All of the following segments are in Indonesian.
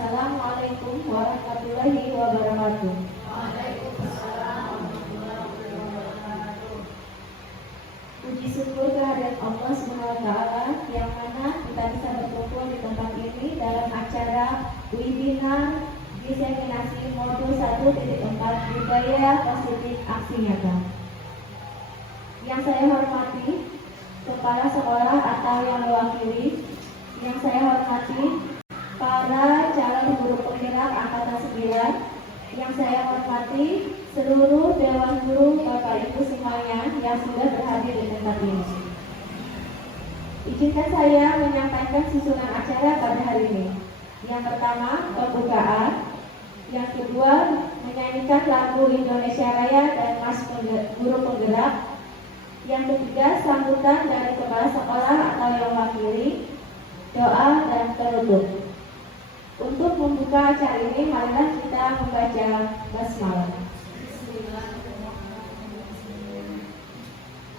Assalamualaikum warahmatullahi wabarakatuh. Puji syukur kehadirat Allah Subhanahu wa Ta'ala yang mana kita bisa berkumpul di tempat ini dalam acara webinar diseminasi modul 1.4 budaya positif aksi nyata. Yang saya hormati kepala sekolah atau yang mewakili, yang saya hormati para calon guru penggerak angkatan 9, yang saya hormati seluruh dewan guru Bapak Ibu semuanya yang sudah berhadir di tempat ini. Izinkan saya menyampaikan susunan acara pada hari ini. Yang pertama, pembukaan. Yang kedua, menyanyikan lagu Indonesia Raya dan Mas Guru Penggerak. Yang ketiga, sambutan dari kepala sekolah atau yang mewakili, doa dan penutup. Untuk membuka acara ini, marilah kita membaca basmalah.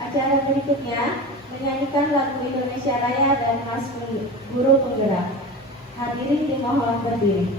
Acara berikutnya menyanyikan lagu Indonesia Raya dan Mas Guru Penggerak. Hadirin dimohon berdiri.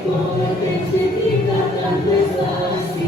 Kompetensi tingkatan prestasi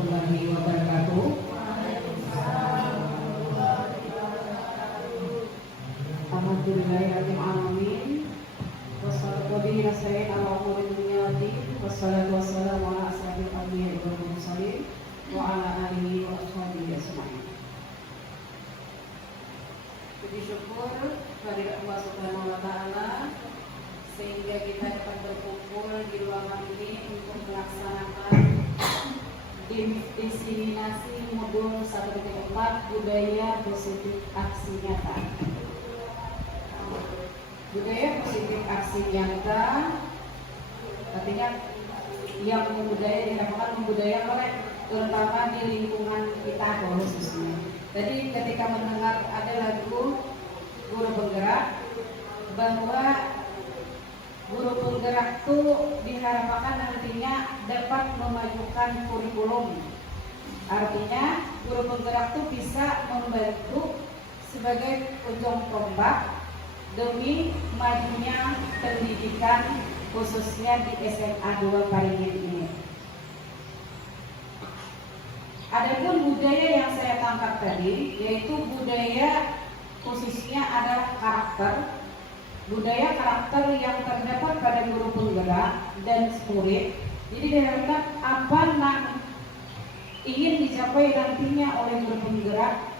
warahmatullahi wabarakatuh. Alhamdulillahirabbil alamin. Wassalatu wassalamu ala asyrafil anbiya'i wal mursalin wa ala alihi wa ashabihi ajma'in. Puji syukur kepada Allah Subhanahu wa taala sehingga kita dapat berkumpul di ruangan ini untuk melaksanakan diseminasi modul 1.4 budaya positif aksi nyata. Budaya positif aksi nyata artinya yang membudaya oleh terutama di lingkungan kita khususnya. Jadi ketika mendengar ada lagu Guru Penggerak, bahwa guru penggerak itu diharapkan nantinya dapat memajukan kurikulum. Artinya guru penggerak itu bisa membantu sebagai ujung tombak demi majunya pendidikan khususnya di SMA 2 Paringin ini. Adapun budaya yang saya tangkap tadi, yaitu budaya khususnya adalah karakter. Budaya karakter yang terdapat pada guru penggerak dan murid. Jadi diharapkan apa yang ingin dicapai nantinya oleh guru penggerak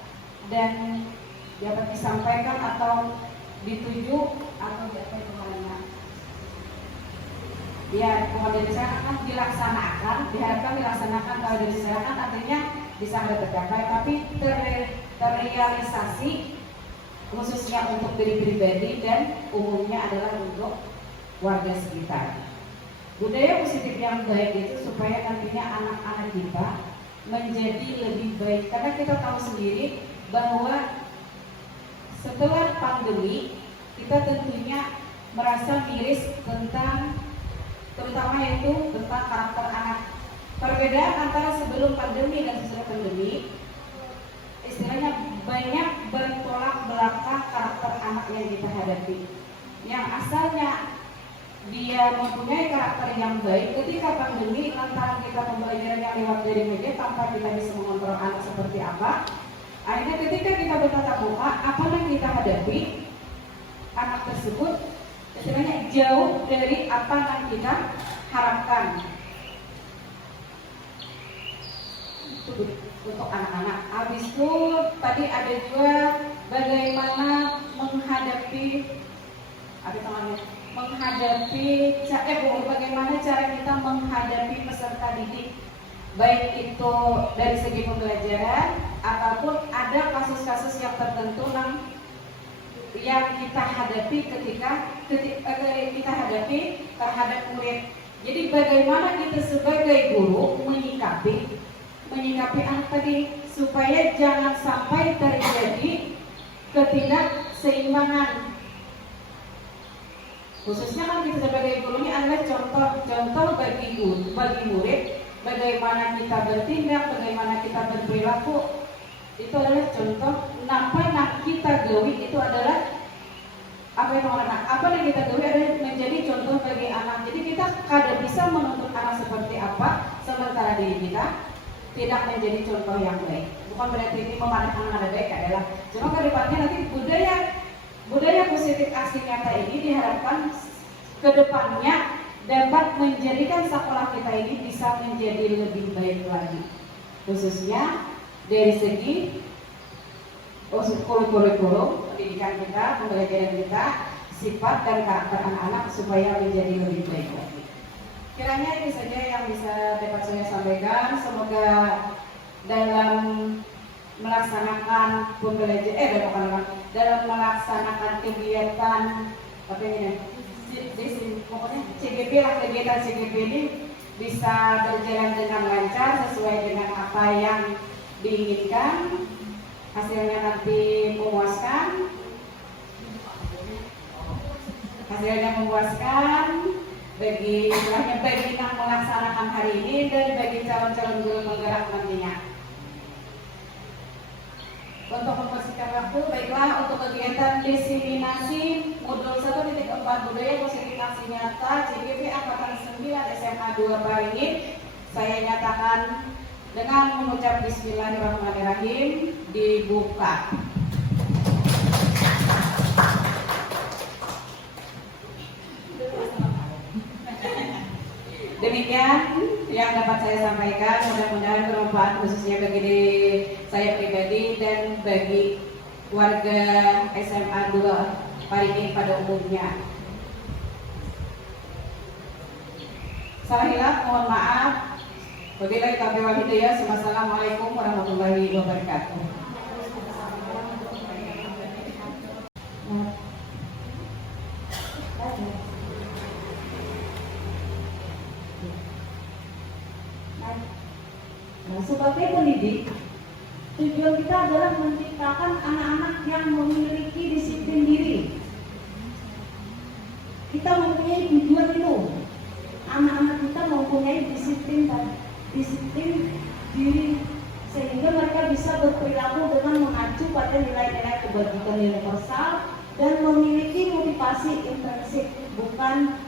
dan dapat disampaikan atau dituju atau dapat kemana. Ya, kemudian dilaksanakan, diharapkan dilaksanakan. Kalau dilaksanakan artinya bisa ada tercapai, tapi terrealisasi khususnya untuk diri pribadi dan umumnya adalah untuk warga sekitar. Budaya positif yang baik itu supaya nantinya anak-anak kita menjadi lebih baik, karena kita tahu sendiri bahwa setelah pandemi kita tentunya merasa miris tentang terutama yaitu tentang karakter anak. Perbedaan antara sebelum pandemi dan sesudah pandemi, istilahnya banyak bertolak belakang karakter anak yang kita hadapi. Yang asalnya dia mempunyai karakter yang baik, ketika pandemi lantaran kita pembelajarannya lewat dari media tanpa kita bisa mengontrol anak seperti apa. Akhirnya ketika kita bertatap muka, apa yang kita hadapi, anak tersebut istilahnya jauh dari apa yang kita harapkan. Untuk anak-anak. Habis itu tadi ada juga bagaimana menghadapi bagaimana cara kita menghadapi peserta didik, baik itu dari segi pembelajaran ataupun ada kasus-kasus yang tertentu yang kita hadapi ketika kita hadapi terhadap murid. Jadi bagaimana kita sebagai guru menyikapi anak tadi supaya jangan sampai terjadi ketidakseimbangan. Khususnya kan kita sebagai guru ini adalah contoh bagi murid, bagaimana kita bertindak, bagaimana kita berperilaku. Itu adalah contoh apa yang kita gawi itu adalah apa yang kita gawi adalah menjadi contoh bagi anak. Jadi kita kada bisa menuntut anak seperti apa sementara diri kita tidak menjadi contoh yang baik. Bukan berarti ini memandang anak baik adalah, cuma ke depannya nanti budaya positif aksi nyata ini diharapkan ke depannya dapat menjadikan sekolah kita ini bisa menjadi lebih baik lagi, khususnya dari segi kurikulum pendidikan kita, pembelajaran kita, sifat dan karakter anak-anak supaya menjadi lebih baik lagi. Kiranya ini saja yang bisa dapat saya sampaikan. Semoga dalam melaksanakan dalam melaksanakan kegiatan pokoknya CGP lah, kegiatan CGP ini bisa berjalan dengan lancar sesuai dengan apa yang diinginkan, hasilnya nanti memuaskan bagi yang melaksanakan hari ini dan bagi calon-calon guru penggerak nantinya. Untuk mempersingkat waktu, baiklah untuk kegiatan diseminasi modul 1.4 budaya positif aksi nyata CGP angkatan 9 SMA 2 Paringin, saya nyatakan Dengan mengucap Bismillahirrahmanirrahim dibuka. Demikian yang dapat saya sampaikan, mudah-mudahan bermanfaat khususnya bagi diri saya pribadi dan bagi warga SMA 2 Parigi pada umumnya. Salah hilaf mohon maaf. Wabillahi taufiq wal hidayah. Wassalamualaikum warahmatullahi wabarakatuh. Nah, sebagai pendidik, tujuan kita adalah menciptakan anak-anak yang memiliki disiplin diri. Kita mempunyai tujuan itu. Anak-anak kita mempunyai disiplin diri sehingga mereka bisa berperilaku dengan mengacu pada nilai-nilai kebajikan universal dan memiliki motivasi intrinsik, bukan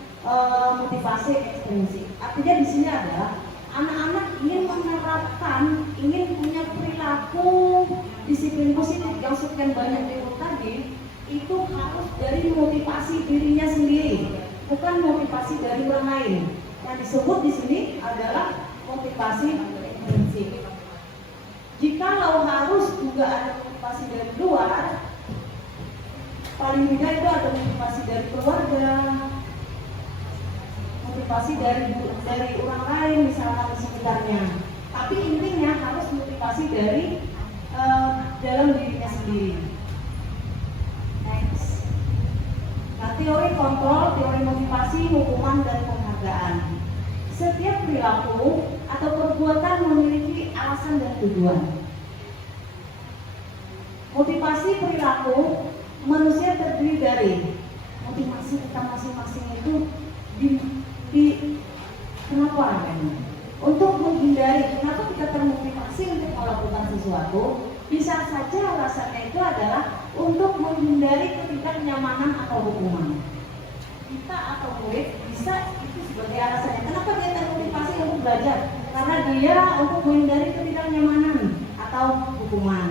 motivasi ekstrinsik. Artinya di sini adalah anak-anak ingin menerapkan, ingin punya perilaku disiplin positif yang sekian banyak itu tadi, itu harus dari motivasi dirinya sendiri, bukan motivasi dari orang lain. Yang disebut di sini adalah motivasi intrinsik. Jikalau harus juga ada motivasi dari luar, paling tidak itu ada motivasi dari keluarga, motivasi dari orang lain misalnya di sekitarnya. Tapi intinya harus motivasi dari dalam dirinya sendiri. Next. Nah, teori kontrol, teori motivasi, hukuman dan penghargaan. Setiap perilaku atau perbuatan memiliki alasan dan tujuan. Motivasi perilaku manusia terdiri dari motivasi kita masing-masing itu kenapa adanya? Untuk menghindari, kenapa kita termotivasi untuk melakukan sesuatu? Bisa saja alasannya itu adalah untuk menghindari ketidaknyamanan atau hukuman. Kita atau murid bisa itu sebagai alasannya. Kenapa dia termotivasi untuk belajar? Karena dia untuk menghindari ketidaknyamanan atau hukuman.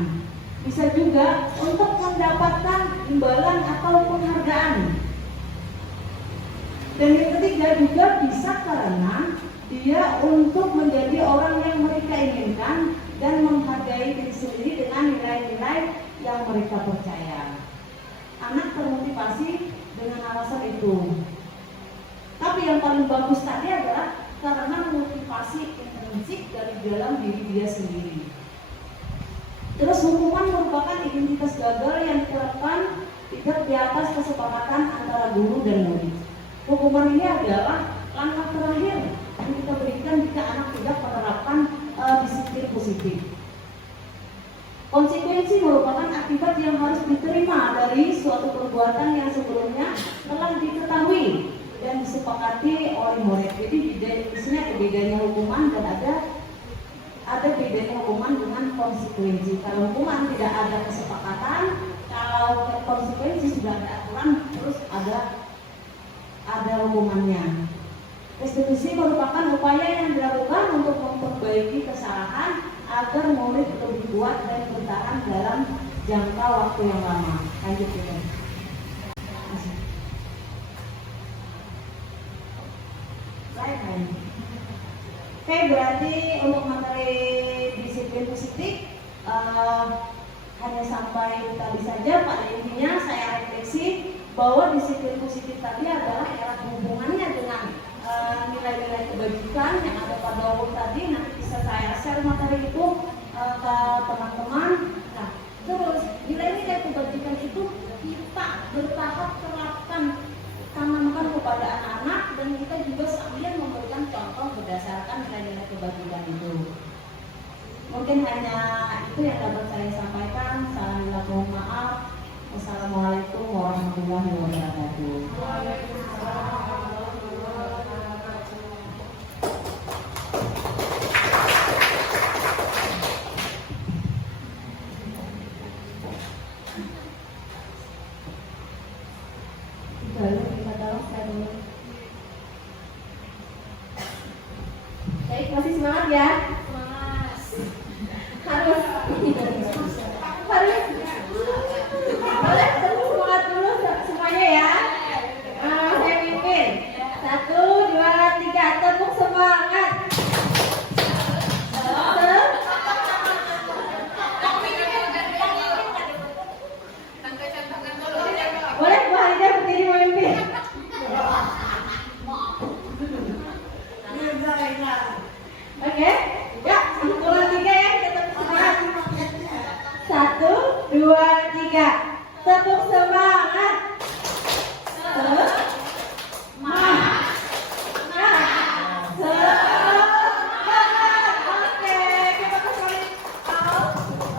Bisa juga untuk mendapatkan imbalan atau penghargaan. Dan yang ketiga juga bisa karena dia untuk menjadi orang yang mereka inginkan dan menghargai diri sendiri dengan nilai-nilai yang mereka percaya. Anak termotivasi dengan alasan itu. Tapi yang paling bagus tadi adalah karena motivasi intrinsik dari dalam diri dia sendiri. Terus hukuman merupakan identitas gagal yang diterapkan tidak di atas kesepakatan antara guru dan murid. Hukuman ini adalah langkah terakhir yang kita berikan jika anak tidak menerapkan disiplin positif. Konsekuensi merupakan akibat yang harus diterima dari suatu perbuatan yang sebelumnya telah diketahui dan disepakati oleh murid. Jadi di sini ada bedanya hukuman dan ada bedanya hukuman dengan konsekuensi. Kalau hukuman tidak ada kesepakatan, kalau konsekuensi sudah ada aturan, terus ada hukumannya. Restitusi merupakan upaya yang dilakukan untuk memperbaiki kesalahan agar murid lebih kuat dan bertahan dalam jangka waktu yang lama. Lanjut ya. Oke, berarti untuk materi disiplin positif hanya sampai tadi saja. Pada intinya saya refleksi bahwa disiplin positif tadi adalah erat hubungannya dengan nilai-nilai kebajikan yang ada pada umur tadi. Nanti bisa saya share materi itu ke teman-teman. Nah, terus nilai-nilai kebajikan itu kita bertahap terapkan, tanamkan kepada anak-anak, dan kita juga sambil memberikan contoh berdasarkan nilai-nilai kebajikan itu. Mungkin hanya itu yang dapat saya sampaikan. Salam, mohon maaf. Wassalamualaikum warahmatullahi wabarakatuh. Baik, masih semangat ya? Semangat. ya? Tepuk semangat. Semangat. Semangat. Oke, kita kembali.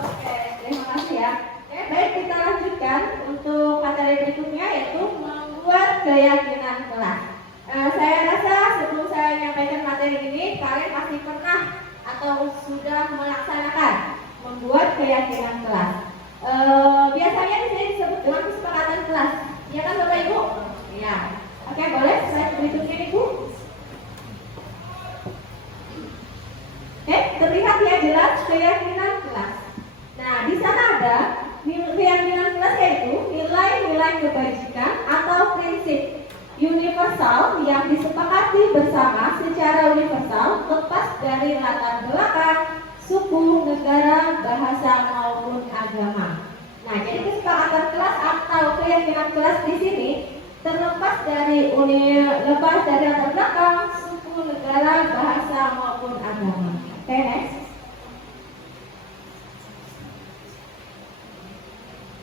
Oke, terima kasih ya. Baik, kita lanjutkan untuk materi berikutnya yaitu membuat keyakinan kelas. Saya rasa sebelum saya menyampaikan materi ini, kalian pasti pernah atau sudah melaksanakan membuat keyakinan kelas. Biasanya di sini disebut dengan kesepakatan kelas. Ya kan Bapak Ibu? Ya. Oke, boleh slide berikutnya Ibu. Oke, terlihat ya jelas keyakinan kelas. Nah, di sana ada keyakinan kelas yaitu nilai-nilai kebajikan atau prinsip universal yang disepakati bersama secara universal lepas dari latar belakang, suku, negara, bahasa maupun agama. Nah, jadi kesepakatan kelas atau keyakinan kelas di sini terlepas dari latar belakang, suku, negara, bahasa maupun agama. Oke, next.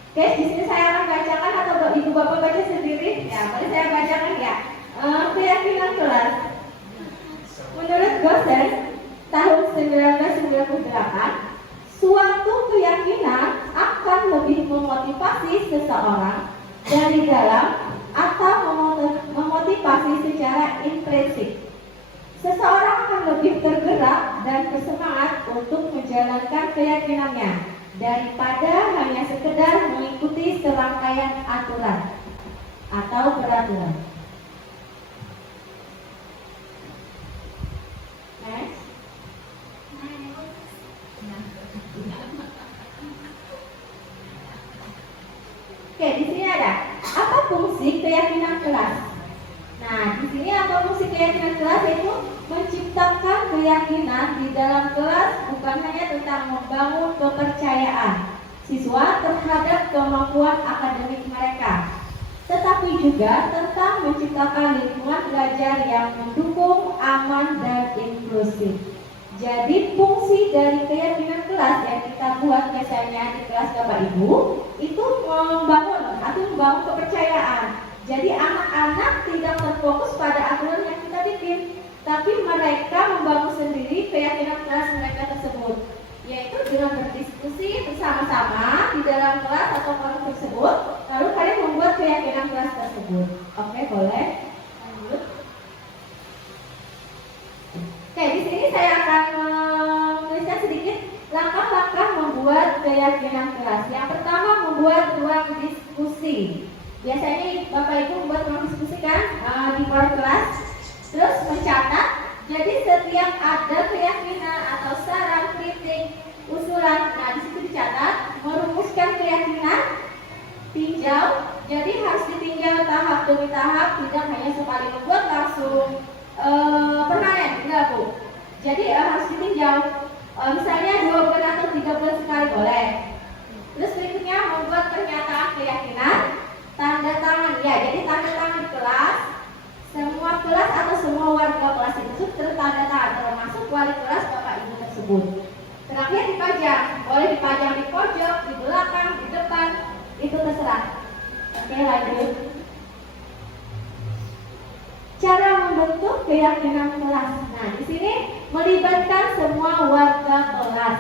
Oke, di sini saya akan bacakan atau Ibu Bapak baca sendiri. Ya, boleh saya bacakan ya. Keyakinan kelas. Menurut Gosen tahun 1998, suatu keyakinan akan lebih memotivasi seseorang dari dalam atau memotivasi secara intrinsik. Seseorang akan lebih tergerak dan bersemangat untuk menjalankan keyakinannya daripada hanya sekedar mengikuti serangkaian aturan atau peraturan. Next. Oke, di sini ada apa fungsi keyakinan kelas? Nah, di sini apa fungsi keyakinan kelas yaitu menciptakan keyakinan di dalam kelas bukan hanya tentang membangun kepercayaan siswa terhadap kemampuan akademik mereka, tetapi juga tentang menciptakan lingkungan belajar yang mendukung, aman, dan inklusif. Jadi fungsi dari keyakinan kelas yang kita buat biasanya di kelas Bapak Ibu itu membangun kepercayaan. Jadi anak-anak tidak terfokus pada aturan yang kita bikin, tapi mereka membangun sendiri keyakinan kelas mereka tersebut, yaitu dengan berdiskusi bersama-sama di dalam kelas atau kelas tersebut, lalu kalian membuat keyakinan kelas tersebut. Oke, boleh lanjut. Oke, di sini saya akan menuliskan sedikit langkah-langkah membuat keyakinan kelas. Yang pertama, membuat ruang diskusi. Biasanya Bapak Ibu membuat ruang diskusi kan di luar kelas, terus mencatat. Jadi setiap ada keyakinan atau saran, kritik, usulan, nah di situ dicatat, merumuskan keyakinan, tinjau. Jadi harus ditinjau tahap demi tahap, tidak hanya sekali membuat langsung permanen, tidak Bu. Jadi harus ditinjau. Misalnya 2 bulan atau 3 bulan sekali boleh. Terus berikutnya membuat pernyataan keyakinan, tanda tangan. Ya, jadi tanda tangan di kelas. Semua kelas atau semua warga kelas itu tertanda tangan, termasuk wali kelas Bapak Ibu tersebut. Terakhir dipajang, boleh dipajang di pojok, di belakang, di depan, itu terserah. Oke, lanjut. Cara membentuk keyakinan kelas. Nah, di sini melibatkan semua warga kelas.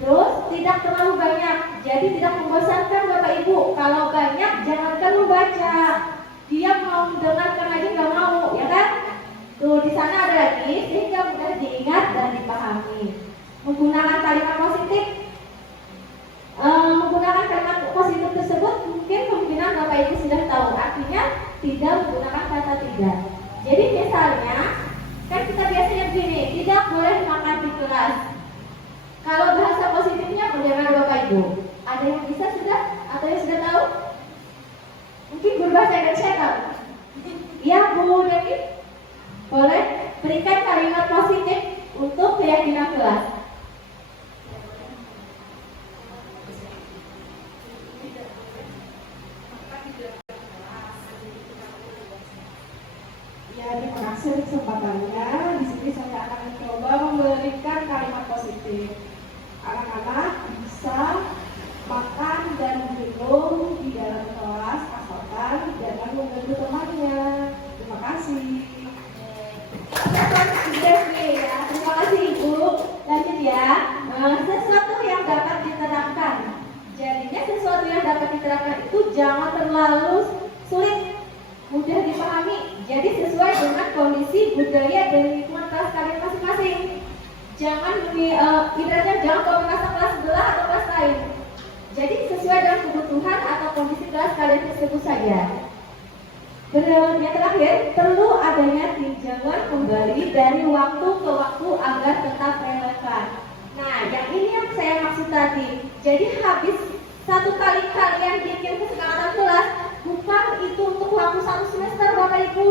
Terus tidak terlalu banyak, jadi tidak membosankan Bapak Ibu. Kalau banyak, jangankan membaca. Dia mau mendengarkan aja nggak mau, ya kan? Tuh di sana ada lagi, sehingga mudah diingat dan dipahami. Menggunakan kalimat positif. Menggunakan kalimat positif tersebut mungkin kemungkinan Bapak Ibu sudah tahu. Artinya tidak menggunakan kata tidak. Jadi misalnya, kan kita biasanya begini, tidak boleh makan di kelas. Kalau bahasa positifnya bagaimana Bapak Ibu? Ada yang bisa sudah? Atau yang sudah tahu? Mungkin berbahasa Indonesia tahu? Ya Bu Dewi, boleh berikan kalimat positif untuk keyakinan kelas. Ya, terima kasih kesempatannya. Di sini saya akan mencoba memberikan kalimat positif. Anak-anak bisa makan dan minum sesuatu yang dapat diterapkan. Jadinya sesuatu yang dapat diterapkan itu jangan terlalu sulit, mudah dipahami. Jadi sesuai dengan kondisi budaya dan lingkungan kelas kalian masing-masing. Jangan ibaratnya jangan kombinasi kelas sebelah atau kelas lain. Jadi sesuai dengan kebutuhan atau kondisi kelas kalian tersebut saja. Yang terakhir, perlu adanya tinjauan kembali dari waktu ke waktu agar tetap relevan. Nah, yang ini yang saya maksud tadi. Jadi habis satu kali kalian bikin kesepakatan kelas, bukan itu untuk waktu 1 semester Bapak Ibu.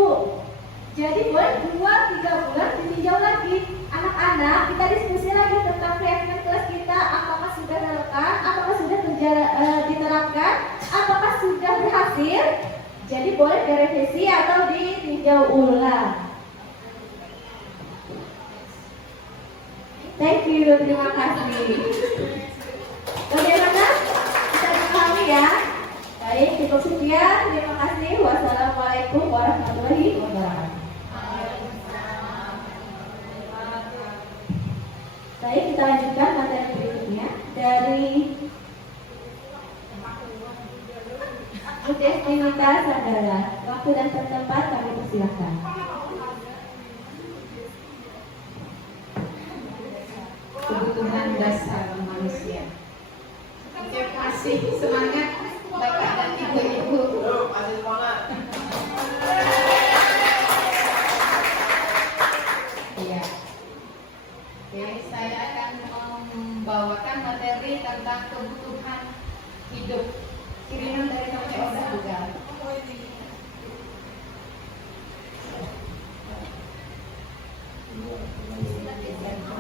Jadi boleh 2-3 bulan ditinjau lagi. Anak-anak, kita diskusi lagi tentang keyakinan kelas kita, apakah sudah relevan, apakah sudah diterapkan, apakah sudah berhasil. Jadi boleh direvisi atau ditinjau ulang. Thank you, terima kasih. Bagaimana? Kita dipahami ya? Baik, cukup sekian. Terima kasih. Wassalamualaikum warahmatullahi wabarakatuh. Baik, kita lanjutkan materi berikutnya dari Destinita Sadara. Waktu dan tempat kami persilahkan. Kebutuhan dasar manusia. Oke, masih semangat Bapak dan Ibu-ibu. Iya. Oke, saya akan membawakan materi tentang kebutuhan hidup. Kiriman dari Kak Oda juga.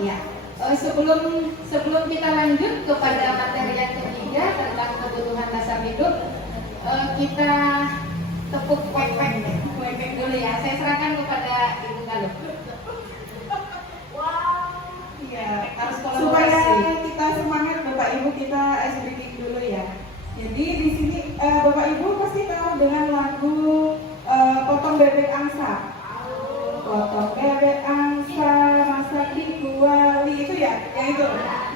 Ya. Sebelum kita lanjut kepada materi yang ketiga tentang kebutuhan dasar hidup, kita tepuk kwek-kwek dulu ya. Saya serahkan kepada Ibu Galuh. Iya, Harus supaya kolaborasi. kita semangat Bapak Ibu, kita speaking dulu ya. Jadi di sini Bapak Ibu pasti tahu dengan lagu Potong Bebek Angsa. Potong bebek angsa masak di kuali, itu ya, yang itu.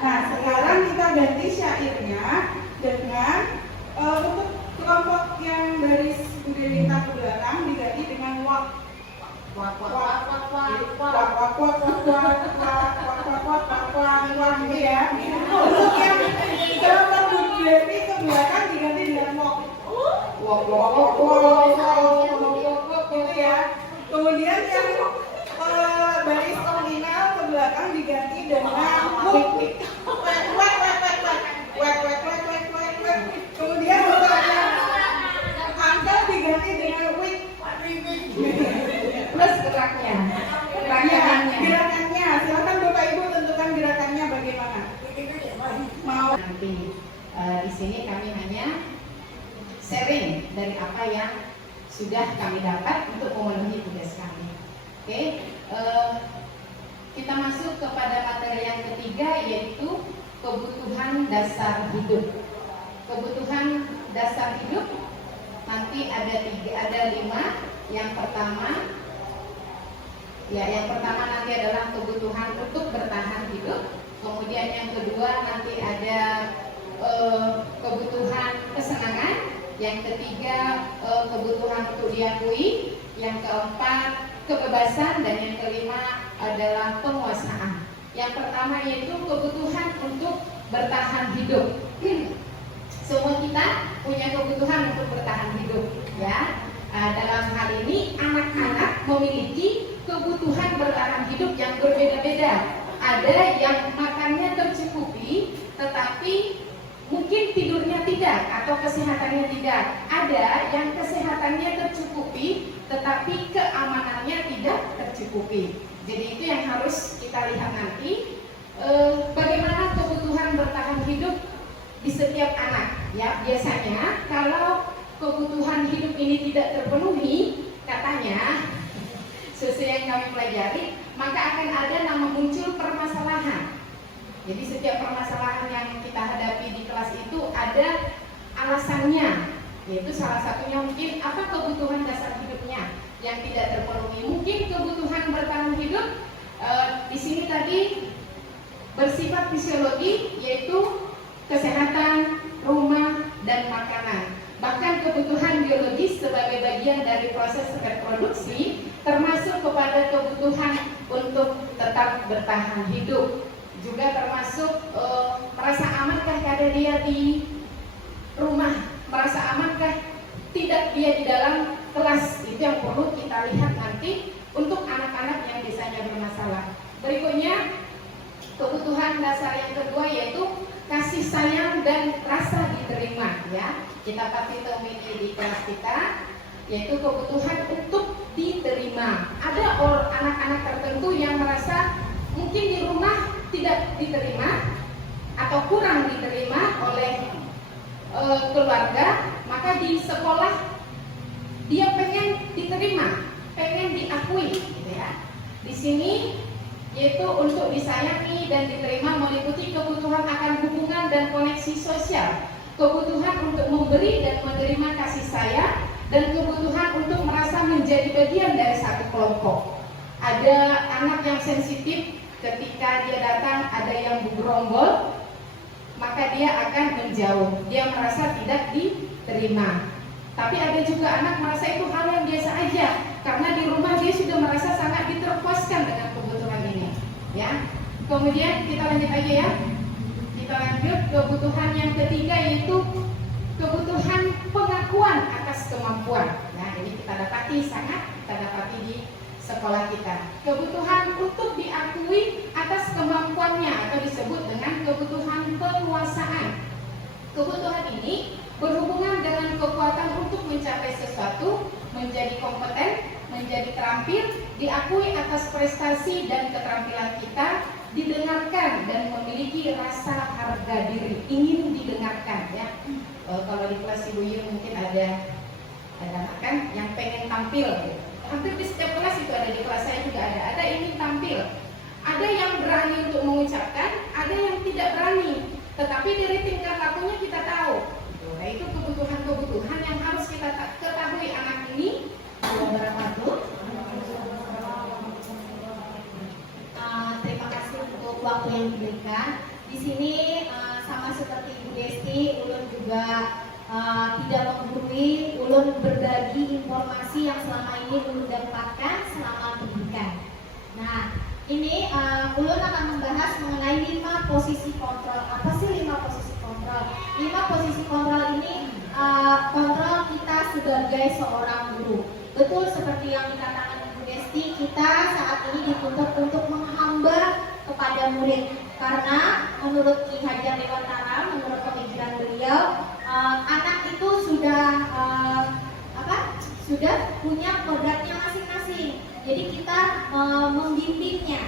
Nah, sekarang kita ganti syairnya dengan untuk kelompok yang dari budaya lintas ke belakang diganti dengan wak wak wak wak wak wak wak wak wak wak wak wak wak wak wak gitu ya. Untuk yang kelompok budaya ke belakang diganti dengan wak wak wak wak wak gitu ya. Kemudian yang baris nominal ke belakang diganti dengan wek wek wek wek wek wek wek wek wek. Kemudian untuk yang angka diganti dengan wik Plus geraknya. Gerakannya, silakan Bapak Ibu tentukan gerakannya bagaimana. Mau Nanti di sini kami hanya sharing dari apa yang sudah kami dapat untuk memenuhi tugas kami. Oke, kita masuk kepada materi yang ketiga, yaitu kebutuhan dasar hidup. Kebutuhan dasar hidup nanti ada 5. Yang pertama nanti adalah kebutuhan untuk bertahan hidup. Kemudian yang kedua nanti ada kebutuhan kesenangan. Yang ketiga kebutuhan untuk diakui. Yang keempat kebebasan, dan yang kelima adalah penguasaan. Yang pertama yaitu kebutuhan untuk bertahan hidup. Semua kita punya kebutuhan untuk bertahan hidup, ya. Dalam hal ini anak-anak memiliki kebutuhan bertahan hidup yang berbeda-beda. Ada yang makannya tercukupi, tetapi mungkin tidurnya tidak atau kesehatannya tidak. Ada yang kesehatannya tercukupi, tetapi keamanannya tidak tercukupi. Jadi itu yang harus kita lihat nanti. Bagaimana kebutuhan bertahan hidup di setiap anak. Ya, biasanya kalau kebutuhan hidup ini tidak terpenuhi, katanya sesuai yang kami pelajari, maka akan ada muncul permasalahan. Jadi setiap permasalahan yang kita hadapi di kelas itu ada alasannya, yaitu salah satunya mungkin apa kebutuhan dasar hidupnya yang tidak terpenuhi. Mungkin kebutuhan bertahan hidup di sini tadi bersifat fisiologi, yaitu kesehatan, rumah, dan makanan. Bahkan kebutuhan biologis sebagai bagian dari proses reproduksi, termasuk kepada kebutuhan untuk tetap bertahan hidup. Juga termasuk merasa amankah ada dia di rumah, merasa amankah tidak dia di dalam kelas. Itu yang perlu kita lihat nanti untuk anak-anak yang misalnya bermasalah. Berikutnya, kebutuhan dasar yang kedua yaitu kasih sayang dan rasa diterima, ya. Kita pasti tahu ini di kelas kita, yaitu kebutuhan untuk diterima. Ada anak-anak tertentu yang merasa mungkin di rumah tidak diterima atau kurang diterima oleh keluarga, maka di sekolah dia pengen diterima, pengen diakui, gitu ya. Di sini yaitu untuk disayangi dan diterima meliputi kebutuhan akan hubungan dan koneksi sosial, kebutuhan untuk memberi dan menerima kasih sayang, dan kebutuhan untuk merasa menjadi bagian dari satu kelompok. Ada anak yang sensitif, ketika dia datang ada yang bergerombol, maka dia akan menjauh, dia merasa tidak diterima. Tapi ada juga anak merasa itu hal yang biasa aja, karena di rumah dia sudah merasa sangat diterpuaskan dengan kebutuhan ini, ya. Kemudian kita lanjut aja ya. Kita lanjut kebutuhan yang ketiga, yaitu kebutuhan pengakuan atas kemampuan. Nah, ini kita dapati di sekolah kita. Kebutuhan untuk diakui atas kemampuannya atau disebut dengan kebutuhan penguasaan. Kebutuhan ini berhubungan dengan kekuatan untuk mencapai sesuatu, menjadi kompeten, menjadi terampil, diakui atas prestasi dan keterampilan kita, didengarkan dan memiliki rasa harga diri, ingin didengarkan, ya. Kalau di kelas Ibu Yun mungkin ada anak kan yang pengen tampil. Hampir di setiap kelas itu ada, di kelas saya juga ada ingin tampil. Ada yang berani untuk mengucapkan, ada yang tidak berani. Tetapi dari tingkah lakunya kita tahu. Nah, itu kebutuhan-kebutuhan yang harus kita ketahui anak ini. Terima kasih untuk waktu yang diberikan. Di sini sama seperti Ibu Desti, Ulun juga tidak menggurui, Ulun berbagi informasi yang selama ini Ulun dapatkan selama pendidikan. Nah, ini Ulun akan membahas mengenai 5 posisi kontrol. Apa sih 5 posisi kontrol? 5 posisi kontrol ini kontrol kita sebagai seorang guru. Betul seperti yang dikatakan Ibu Desti, kita saat ini dituntut untuk menghamba kepada murid. Karena menurut Ki Hajar Dewantara, menurut pemikiran beliau, anak itu sudah punya kodratnya masing-masing. Jadi kita membimbingnya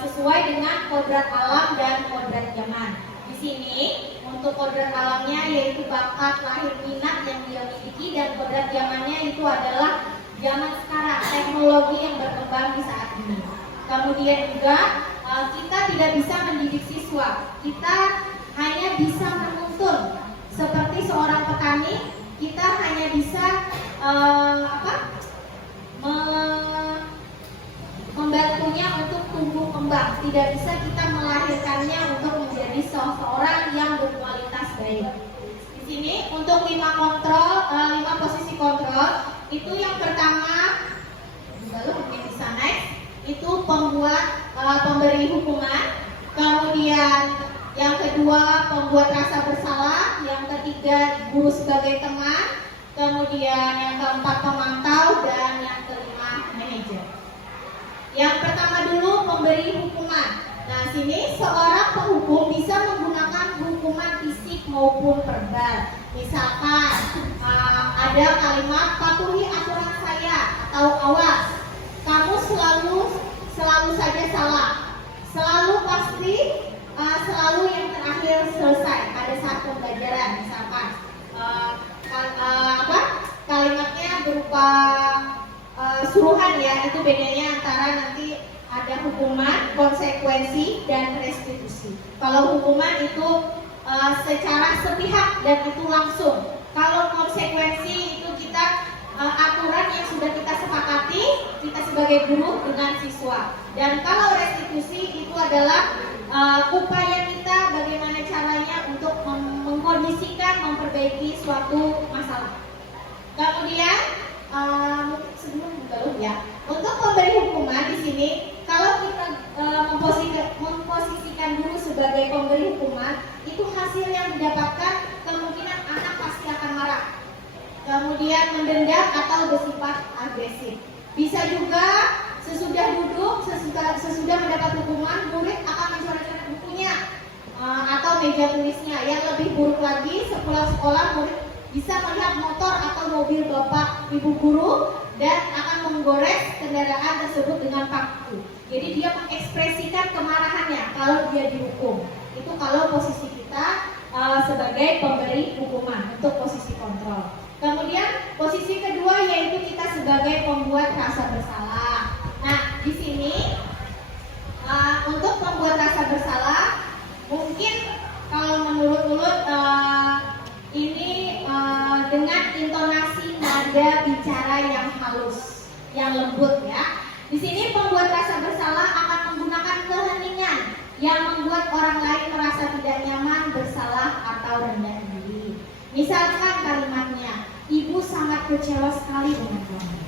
sesuai dengan kodrat alam dan kodrat zaman. Di sini untuk kodrat alamnya yaitu bakat, lahir, minat yang dia miliki, dan kodrat zamannya itu adalah zaman sekarang, teknologi yang berkembang di saat ini. Kemudian juga kita tidak bisa mendidik siswa, kita hanya bisa menuntun. Seperti seorang petani, kita hanya bisa membantunya untuk tumbuh kembang. Tidak bisa kita melahirkannya untuk menjadi seseorang yang berkualitas baik. Di sini untuk 5 posisi kontrol, itu yang pertama, lalu mungkin bisa next, itu pemberi hukuman. Kemudian yang kedua, pembuat rasa bersalah. Yang ketiga, guru sebagai teman. Kemudian yang keempat, pemantau. Dan yang kelima, manajer. Yang pertama dulu, pemberi hukuman. Nah, sini seorang penghukum bisa menggunakan hukuman fisik maupun verbal. Misalkan ada kalimat patuhi aturan saya, atau awas, kamu selalu saja salah, selalu pasti, selalu yang terakhir selesai pada saat pembelajaran. Misalkan kalimatnya berupa suruhan, ya. Itu bedanya antara nanti ada hukuman, konsekuensi, dan restitusi. Kalau hukuman itu secara sepihak dan itu langsung. Kalau konsekuensi itu kita aturan yang sudah kita sepakati, kita sebagai guru dengan siswa. Dan kalau restitusi itu adalah upaya kita bagaimana caranya untuk mengkondisikan, memperbaiki suatu masalah. Kemudian sebelum belum ya, untuk memberi hukuman di sini, kalau kita memposisikan guru sebagai pemberi hukuman, itu hasil yang didapatkan kemungkinan anak pasti akan marah, kemudian mendendam atau bersifat agresif. Bisa juga sesudah duduk, sesudah mendapat hukuman, murid akan mencoret-coret bukunya atau meja tulisnya. Yang lebih buruk lagi, sepulang sekolah murid bisa melihat motor atau mobil bapak ibu guru dan akan menggores kendaraan tersebut dengan paku. Jadi dia mengekspresikan kemarahannya kalau dia dihukum. Itu kalau posisi kita sebagai pemberi hukuman untuk posisi kontrol. Kemudian posisi kedua yaitu kita sebagai pembuat rasa bersalah. Nah, di sini untuk pembuat rasa bersalah, mungkin kalau menurut ini dengan intonasi nada bicara yang halus, yang lembut ya. Di sini pembuat rasa bersalah akan menggunakan keheningan yang membuat orang lain merasa tidak nyaman, bersalah atau rendah diri. Misalkan kalimatnya, ibu sangat kecewa sekali dengan kamu.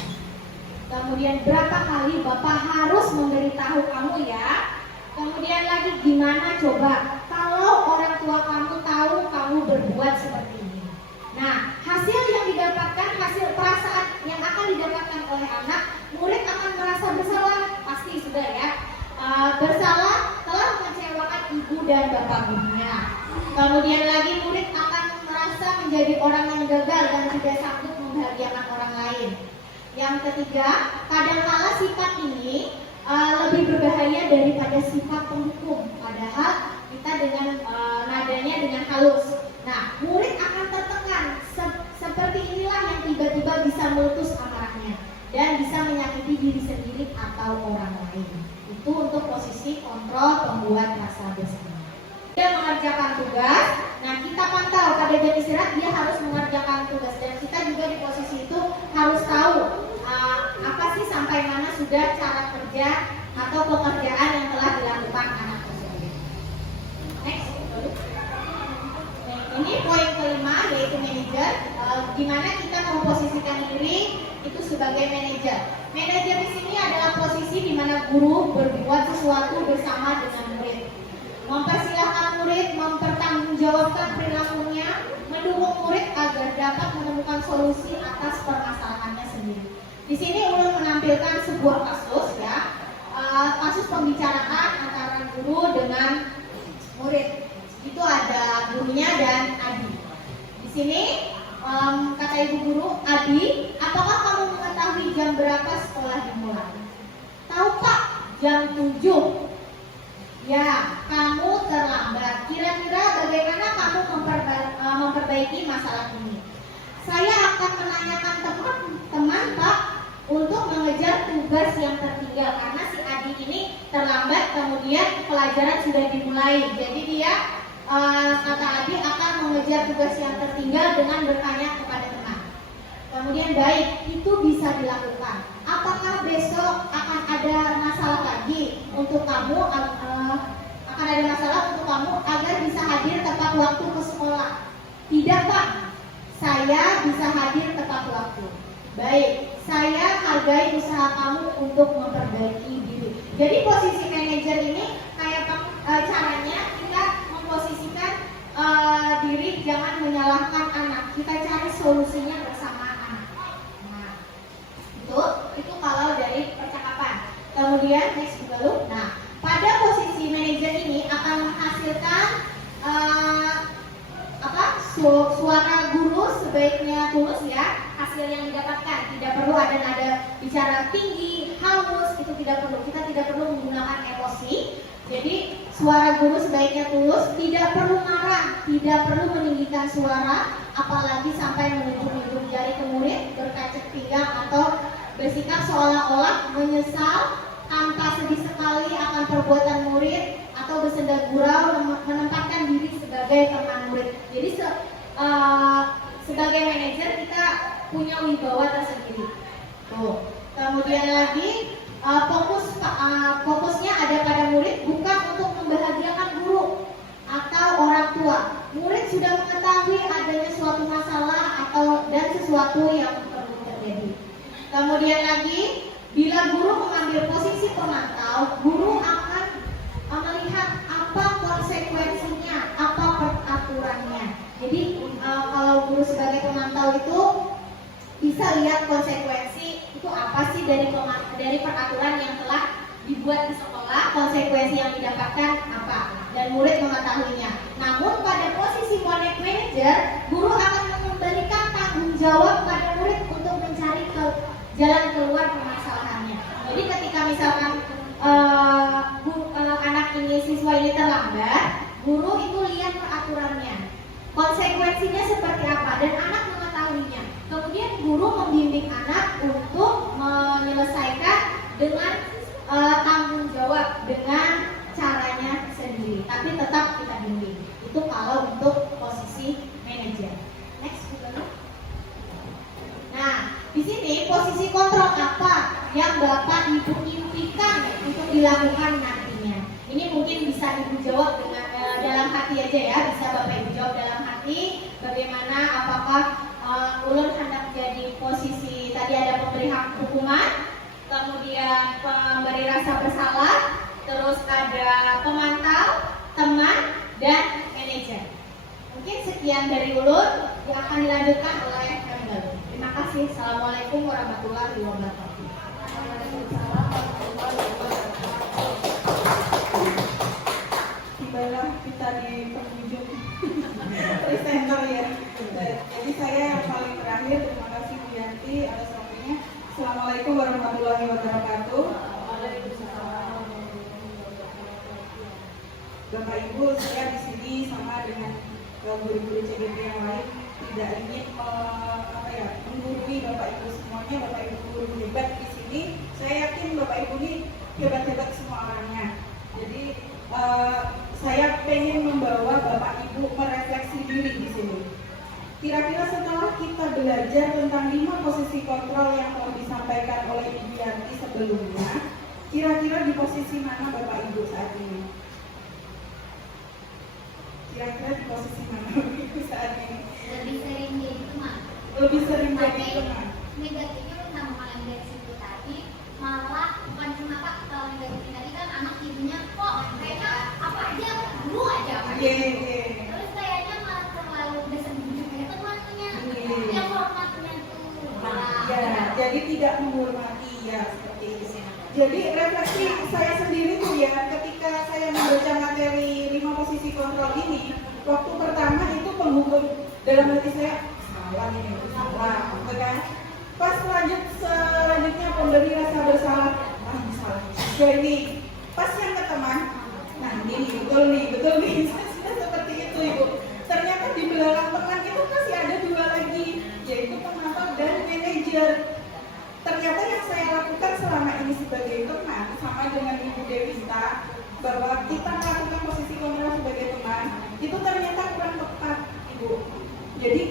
Kemudian berapa kali bapak harus memberitahu kamu ya. Kemudian lagi gimana coba kalau orang tua kamu tahu kamu berbuat seperti ini. Nah, hasil yang didapatkan, hasil perasaan yang akan didapatkan oleh anak, murid akan merasa bersalah, pasti sudah ya. Bersalah telah mengecewakan ibu dan bapak gurunya. Kemudian lagi murid akan merasa menjadi orang yang gagal dan tidak sanggup membahagiakan orang lain. Yang ketiga, kadangkala sifat ini lebih berbahaya daripada sifat penghukum. Padahal kita dengan nadanya dengan halus. Nah, murid akan tertekan. Seperti inilah yang tiba-tiba bisa meletus amarahnya dan bisa menyakiti diri sendiri atau orang lain. Itu untuk posisi kontrol pembuat rasa bersalah. Dia mengerjakan tugas. Nah, kita pantau pada jam istirahat dia harus mengerjakan tugas dan kita juga di posisi itu harus tahu apa sih sampai mana sudah cara kerja atau pekerjaan yang telah dilakukan anak tersebut. Next. Ini poin kelima yaitu manajer, di mana kita memposisikan diri itu sebagai manajer. Manajer di sini adalah posisi di mana guru berbuat sesuatu bersama dengan murid, mempersilahkan murid mempertanggungjawabkan perilakunya, mendukung murid agar dapat menemukan solusi atas permasalahannya sendiri. Di sini ulun menampilkan sebuah kasus ya, kasus pembicaraan antara guru dengan murid. Itu ada gurunya dan Adi. Di sini kata ibu guru, Adi, apakah kamu mengetahui jam berapa sekolah dimulai? Tahu Pak, jam 7. Ya, kamu terlambat. Kira-kira bagaimana kamu memperbaiki masalah ini? Saya akan menanyakan teman Pak untuk mengejar tugas yang tertinggal karena si Adi ini terlambat, kemudian pelajaran sudah dimulai. Jadi dia kata Adi akan mengejar tugas yang tertinggal dengan bertanya kepada teman. Kemudian baik, itu bisa dilakukan. Apakah besok akan ada masalah lagi untuk kamu? Akan ada masalah untuk kamu agar bisa hadir tepat waktu ke sekolah? Tidak Pak, saya bisa hadir tepat waktu. Baik, saya hargai usaha kamu untuk memperbaiki diri. Jadi posisi manajer ini kayak caranya kita memposisikan diri, jangan menyalahkan anak. Kita cari solusinya bersama anak. Nah, itu kalau dari percakapan. Kemudian next dulu. Nah, pada posisi manajer ini akan menghasilkan suara guru sebaiknya tulus ya. Hasil yang didapatkan tidak perlu ada nada bicara tinggi, halus, itu tidak perlu. Kita tidak perlu menggunakan emosi. Jadi suara guru sebaiknya tulus, tidak perlu marah, tidak perlu meninggikan suara, apalagi sampai menunjuk-nunjuk jari ke murid, berkacak pinggang atau bersikap seolah-olah menyesal tanpa sedih sekali akan perbuatan murid atau bersenda gurau menempatkan diri sebagai teman murid. Jadi sebagai manajer kita punya wibawa tersendiri. Tuh. Kemudian lagi fokusnya ada pada murid, bukan untuk membahagiakan guru atau orang tua. Murid sudah mengetahui adanya suatu masalah dan sesuatu yang perlu terjadi. Kemudian lagi, bila guru mengambil posisi pemantau, guru akan melihat apa konsekuensinya, apa peraturannya. Jadi kalau guru sebagai pemantau itu bisa lihat konsekuensi itu apa sih dari peraturan yang telah dibuat di sekolah, konsekuensi yang didapatkan apa, dan murid mengetahuinya. Namun pada posisi project manager, guru akan memberikan tanggung jawab pada murid untuk mencari jalan keluar permasalahannya. Jadi ketika misalkan anak ini, siswa ini terlambat, guru itu lihat peraturannya, konsekuensinya seperti apa, dan anak mengetahuinya. Kemudian guru membimbing anak untuk menyelesaikan dengan tanggung jawab dengan caranya sendiri, tapi tetap kita bimbing. Itu kalau untuk posisi manajer. Next, nah, di sini posisi kontrol apa yang Bapak Ibu impikan untuk dilakukan nantinya? Ini mungkin bisa Ibu jawab dengan dalam hati aja ya, bisa Bapak Ibu jawab dalam hati. Bagaimana, apakah ulun hendak jadi posisi, tadi ada pemberi hak hukuman, kemudian pemberi rasa bersalah, terus ada pemantau, teman, dan manajer. Mungkin sekian dari ulun yang akan dilanjutkan oleh kami lalu. Terima kasih. Assalamualaikum warahmatullahi wabarakatuh. Tibalah kita di penghujung presenter ya. Jadi saya yang paling terakhir, terima kasih Bu Yanti atas waktunya. Assalamualaikum warahmatullahi wabarakatuh. Bapak Ibu, saya di sini sama dengan guru-guru CBP yang lain tidak ingin menggurui Bapak Ibu semuanya. Bapak Ibu guru hebat di sini. Saya yakin Bapak Ibu ini hebat-hebat semua orangnya. Jadi saya pengen membawa Bapak Ibu merefleksi diri di sini. Kira-kira setelah kita belajar tentang 5 posisi kontrol yang telah disampaikan oleh Ibu Yanti sebelumnya, kira-kira di posisi mana Bapak Ibu saat ini? Kira-kira di posisi mana Bapak Ibu saat ini? Lebih sering jadi teman. Lebih sering jadi teman. Negatifnya bukan malah dari situ tadi, malah bukan cuma Pak, kalau negatifnya tadi kan anak ibunya kok mereka apa aja dulu aja apa aja. Terus kayaknya malah terlalu udah sendiri kayak temannya, yang hormatnya tuh. Ya, jadi tidak menghormati ya seperti itu. Jadi refleksi saya sendiri tuh ya, ketika saya membaca materi 5 posisi kontrol ini, waktu pertama itu penghukum dalam hati saya salah ini, salah, kan? Pas selanjutnya pemberi rasa bersalah, salah juga ini. Pas yang ke teman, nah ini betul nih, seperti itu Ibu. Ternyata di belakang teman itu masih ada 2 lagi, yaitu pemantau dan manajer. Ternyata yang saya lakukan selama ini sebagai teman, sama dengan Ibu Devista, bahwa kita melakukan posisi kontrol sebagai teman, itu ternyata kurang tepat, Ibu. Jadi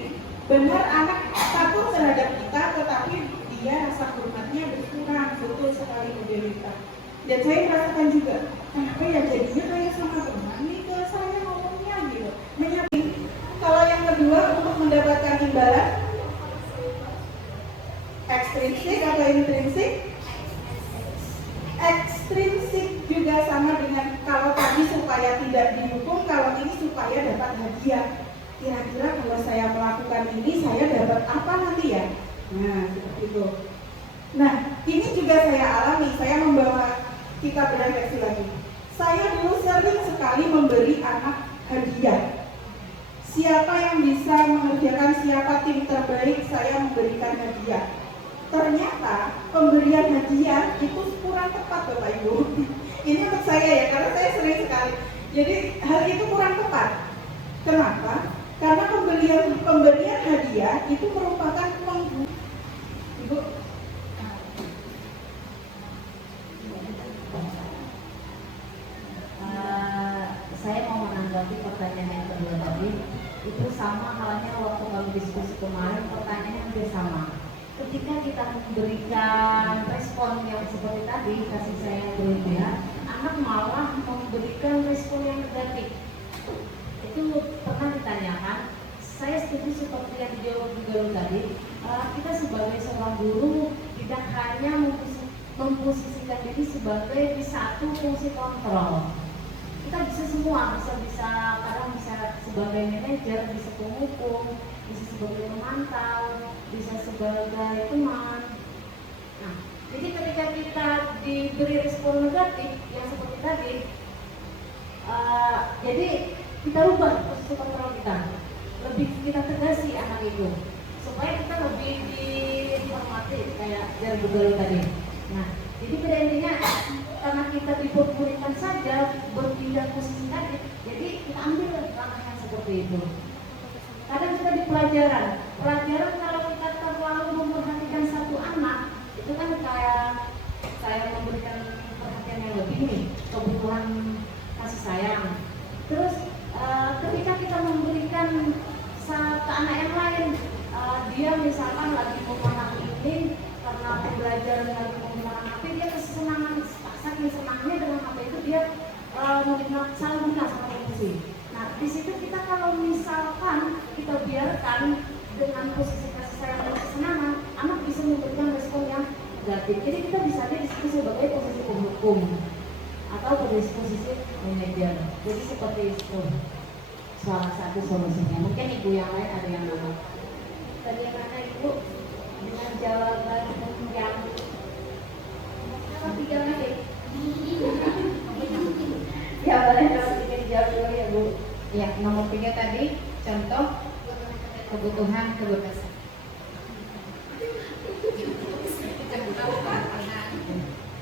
benar anak patuh terhadap kita, tetapi dia rasa hormatnya berkurang, betul sekali Bu Devista. Dan saya merasakan juga, kenapa ya jadinya kayak sama teman nih ke saya ngomongnya gitu. Menyakini. Kalau yang kedua untuk mendapatkan imbalan, ekstrinsik atau intrinsik? Ekstrinsik juga sama dengan kalau tadi supaya tidak dihukum, kalau ini supaya dapat hadiah. Kira-kira kalau saya melakukan ini, saya dapat apa nanti ya? Nah, seperti itu. Nah, ini juga saya alami, saya membawa kita berefleksi lagi. Saya dulu sering sekali memberi anak hadiah. Siapa yang bisa mengerjakan, siapa tim terbaik, saya memberikan hadiah. Ternyata pemberian hadiah itu kurang tepat Bapak Ibu. Ini untuk saya ya, karena saya sering sekali. Jadi hal itu kurang tepat. Kenapa? Karena pemberian hadiah itu merupakan uang. Ibu, saya mau menanggapi menanggapi pertanyaan yang kedua tadi, itu sama halnya waktu kami diskusi kemarin, pertanyaannya hampir sama. Ketika kita memberikan respon yang seperti tadi, kasih sayang berlebihan, anak malah memberikan respon yang negatif. Itu pernah ditanyakan. Saya setuju seperti yang dijawab juga tadi. Kita sebagai seorang guru tidak hanya memposisikan diri sebagai di satu fungsi kontrol. Kita bisa semua, bisa kadang bisa sebagai manajer, bisa penghukum, bisa sebagai pemantau, bisa sebagai teman. Nah, jadi ketika kita diberi respon negatif yang seperti tadi, jadi kita rubah posisi kontrol kita, lebih kita tegasi anak itu, supaya kita lebih dihormati kayak dari begal tadi. Nah, jadi pada intinya karena kita diperbolehkan saja berpindah posisi tadi, jadi kita ambil langkah yang seperti itu. Kadang kita di pelajaran kalau kita terlalu memperhatikan satu anak, itu kan kayak saya memberikan perhatian yang lebih nih, kebutuhan kasih sayang. Terus ketika kita memberikan ke anak yang lain, dia misalkan lagi memahami ini karena pembelajaran lagi menggunakan HP, dia kesenangan, saking senangnya dengan HP itu dia salah guna sama fungsi. Nah, di situ kita kalau misalkan kita biarkan dengan posisi kasih sayang dan kesenangan, anak bisa memberikan respon yang negatif. Jadi kita bisa di situ sebagai posisi penghukum atau posisi manajer. Jadi seperti itu salah satu solusinya. Mungkin ibu yang lain ada yang mau. Bagaimana ibu dengan jawaban yang tiga menit? Ya boleh kalau tidak dijawab dulu ya Bu. Ya, nomor 3 tadi contoh kebutuhan kebebasan.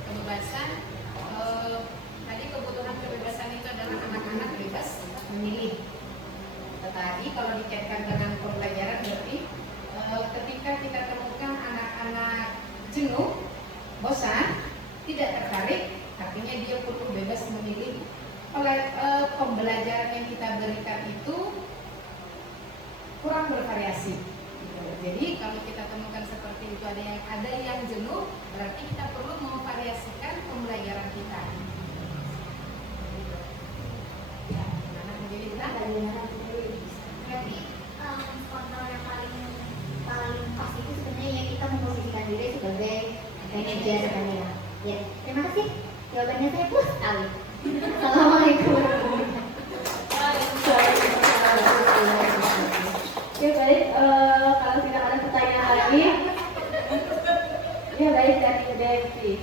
Kebebasan, tadi kebutuhan kebebasan itu adalah anak-anak bebas memilih. Tetapi kalau dikaitkan dengan pembelajaran berarti ketika kita temukan anak-anak jenuh, bosan, tidak tertarik, artinya dia perlu bebas memilih. Pembelajaran yang kita berikan itu kurang bervariasi. Jadi kalau kita temukan seperti itu ada yang jenuh, berarti kita perlu memvariasikan pembelajaran kita. Ya, mana menjadi benar? Berarti kontrol yang paling pas itu sebenarnya ya kita memposisikan diri sebagai manajer kan ya. Ya, terima kasih. Jawabannya saya puas sekali. Assalamualaikum warahmatullahi wabarakatuh. Ya baik, kalau tidak ada pertanyaan lagi, ya baik dari Devi.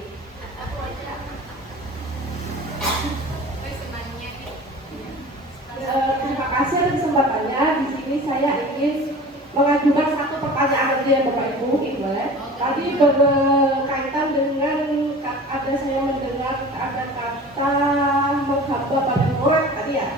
Terima kasih atas kesempatannya. Di sini saya ingin mengajukan satu pertanyaan saja Bapak Ibu, boleh? Tadi berkaitan dengan ada saya mendengar ada kata menghamba pada murid tadi ya.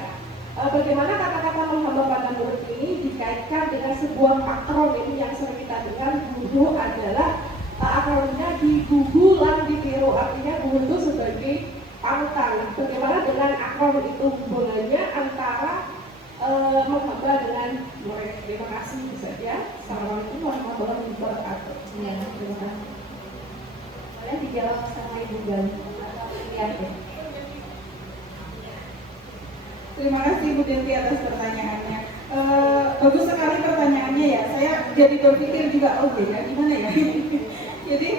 Bagaimana kata-kata menghamba pada murid ini dikaitkan dengan sebuah akronim yang sering kita dengar, guru adalah akronimnya digugu lan ditiru, artinya guru itu sebagai panutan. Bagaimana dengan akronim itu hubungannya antara menghamba dengan murid? Terima kasih saja. Assalamualaikum warahmatullahi wabarakatuh. Ya, terima kasih. Boleh dijawab sama Ibu Gali atau lihat ya. Terima kasih Bu Devi atas pertanyaannya. Bagus sekali pertanyaannya ya. Saya jadi berpikir juga, oh ya gimana ya? Jadi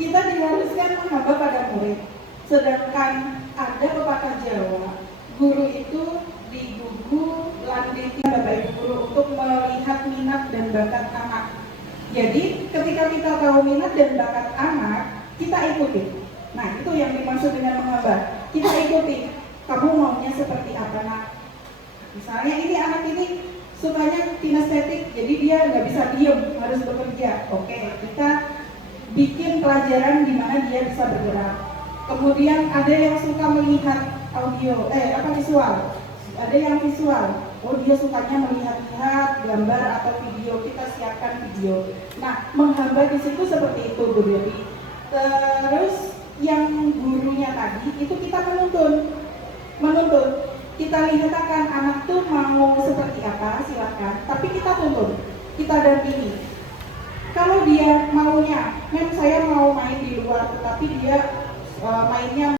kita diharuskan menghamba pada murid. Sedangkan ada pepatah Jawa, guru itu digugu lan ditiru Bapak Ibu guru untuk melihat minat dan bakat anak. Jadi ketika kita tahu minat dan bakat anak, kita ikuti. Nah itu yang dimaksud dengan menghamba. Kita ikuti. Kamu maunya seperti apa nak? Misalnya ini anak ini sukanya kinestetik, jadi dia nggak bisa diem, harus bekerja. Oke, kita bikin pelajaran di mana dia bisa bergerak. Kemudian ada yang suka melihat audio, visual. Ada yang visual. Oh dia sukanya melihat-lihat gambar atau video, kita siapkan video. Nah, menghamba di situ seperti itu Bu Devi. Terus yang gurunya tadi itu kita menuntun. kita lihat akan anak tuh mau seperti apa, silakan. Tapi kita tuntun, kita dampingi. Kalau dia maunya, saya mau main di luar, tetapi dia mainnya